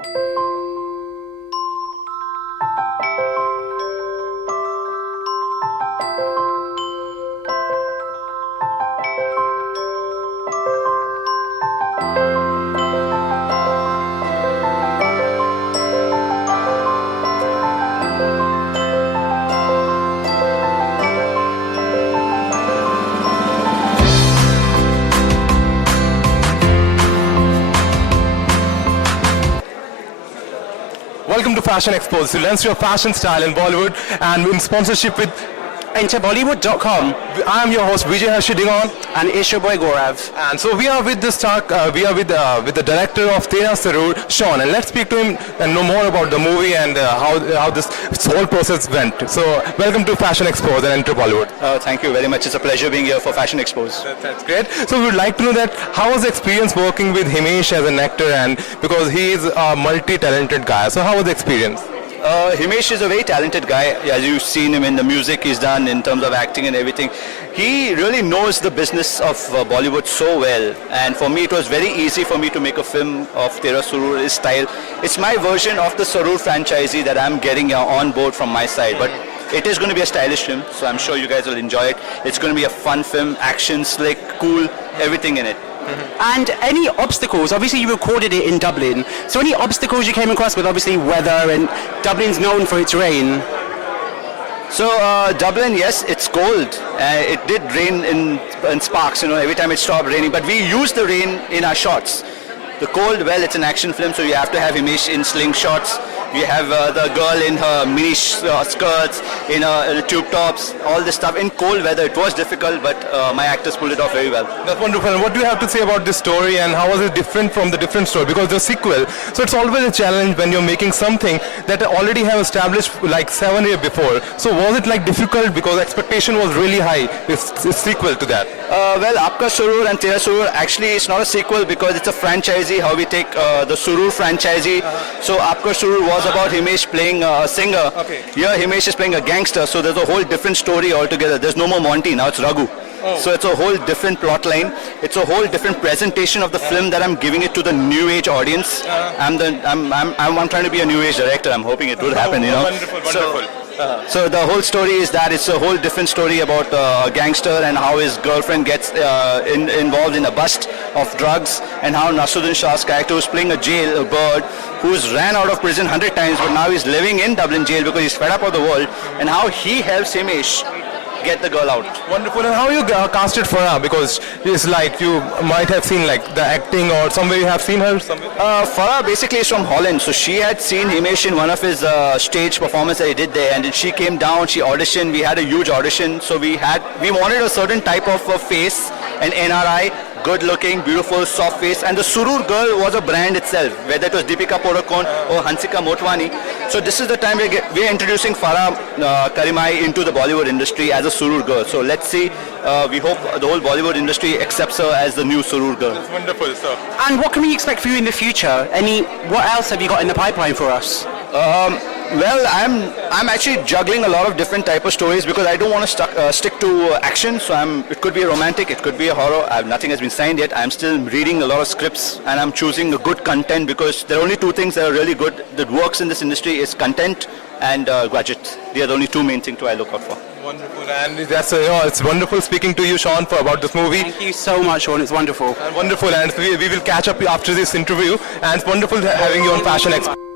Welcome to Fashion Expo. So lens your fashion style in Bollywood and in sponsorship with EnterBollywood.com. I am your host Vijay Harshidingon. And it's your boy Gaurav. And so we are with the star, with the director of Tera Sarur, Sean, and let's speak to him and know more about the movie and how this whole process went. So welcome to Fashion Expo and Enter Bollywood. Thank you very much. It's a pleasure being here for Fashion Expos. That's great. So we would like to know that how was the experience working with Himesh as an actor, and because he is a multi-talented guy. So how was the experience? Himesh is a very talented guy. As you've seen him in the music he's done, in terms of acting and everything. He really knows the business of Bollywood so well. And for me, it was very easy for me to make a film of Tera Sarur, his style. It's my version of the Sarur franchisee that I'm getting on board from my side. But it is going to be a stylish film, so I'm sure you guys will enjoy it. It's going to be a fun film, action, slick, cool, everything in it. And any obstacles? Obviously, you recorded it in Dublin. So any obstacles you came across with, obviously, weather, and Dublin's known for its rain. So Dublin, yes, it's cold. It did rain in sparks, every time it stopped raining. But we used the rain in our shots. The cold, well, it's an action film, so you have to have Himesh in slingshots. You have the girl in her mini skirts, in her tube tops, all this stuff. In cold weather, it was difficult, but my actors pulled it off very well. That's wonderful. And what do you have to say about this story, and how was it different from the different story? Because the sequel, so it's always a challenge when you're making something that already have established like 7 years before. So was it like difficult because expectation was really high? It's a sequel to that. Well, Aapka Sarur and Tera Sarur, actually it's not a sequel because it's a franchisee, how we take the Sarur franchisee. So Aapka Sarur was about Himesh playing a singer. Okay. Here Himesh is playing a gangster, so there's a whole different story altogether. There's no more Monty, now it's Raghu. So it's a whole different plot line. It's a whole different presentation of the film that I'm giving it to the new age audience. I'm trying to be a new age director. I'm hoping it will happen, Wonderful, wonderful. So the whole story is that it's a whole different story about a gangster and how his girlfriend gets involved in a bust of drugs, and how Nasuddin Shah's character, who's playing a bird, who's ran out of prison 100 times, but now he's living in Dublin jail because he's fed up of the world, and how he helps Himesh get the girl out. Wonderful. And how you casted Farah? Because it's like you might have seen like the acting, or somewhere you have seen her somewhere. Farah basically is from Holland, so she had seen Himesh in one of his stage performances that he did there, and then she came down, she auditioned, we had a huge audition, so we wanted a certain type of face, an NRI, good looking, beautiful, soft face, and the Sarur girl was a brand itself, whether it was Deepika Padukone or Hansika Motwani. So this is the time we're introducing Farah Karimai into the Bollywood industry as a Sarur girl. So let's see, we hope the whole Bollywood industry accepts her as the new Sarur girl. That's wonderful, sir. And what can we expect for you in the future? What else have you got in the pipeline for us? Well, I'm actually juggling a lot of different type of stories because I don't want to stick to action. So it could be a romantic, it could be a horror. Nothing has been signed yet. I'm still reading a lot of scripts, and I'm choosing a good content because there are only two things that are really good that works in this industry: is content and budget. They are the only two main things I look out for. Wonderful, and that's it's wonderful speaking to you, Sean, about this movie. Thank you so much, Sean. It's wonderful. And wonderful, and we will catch up after this interview. And it's wonderful having you on Fashion Expo.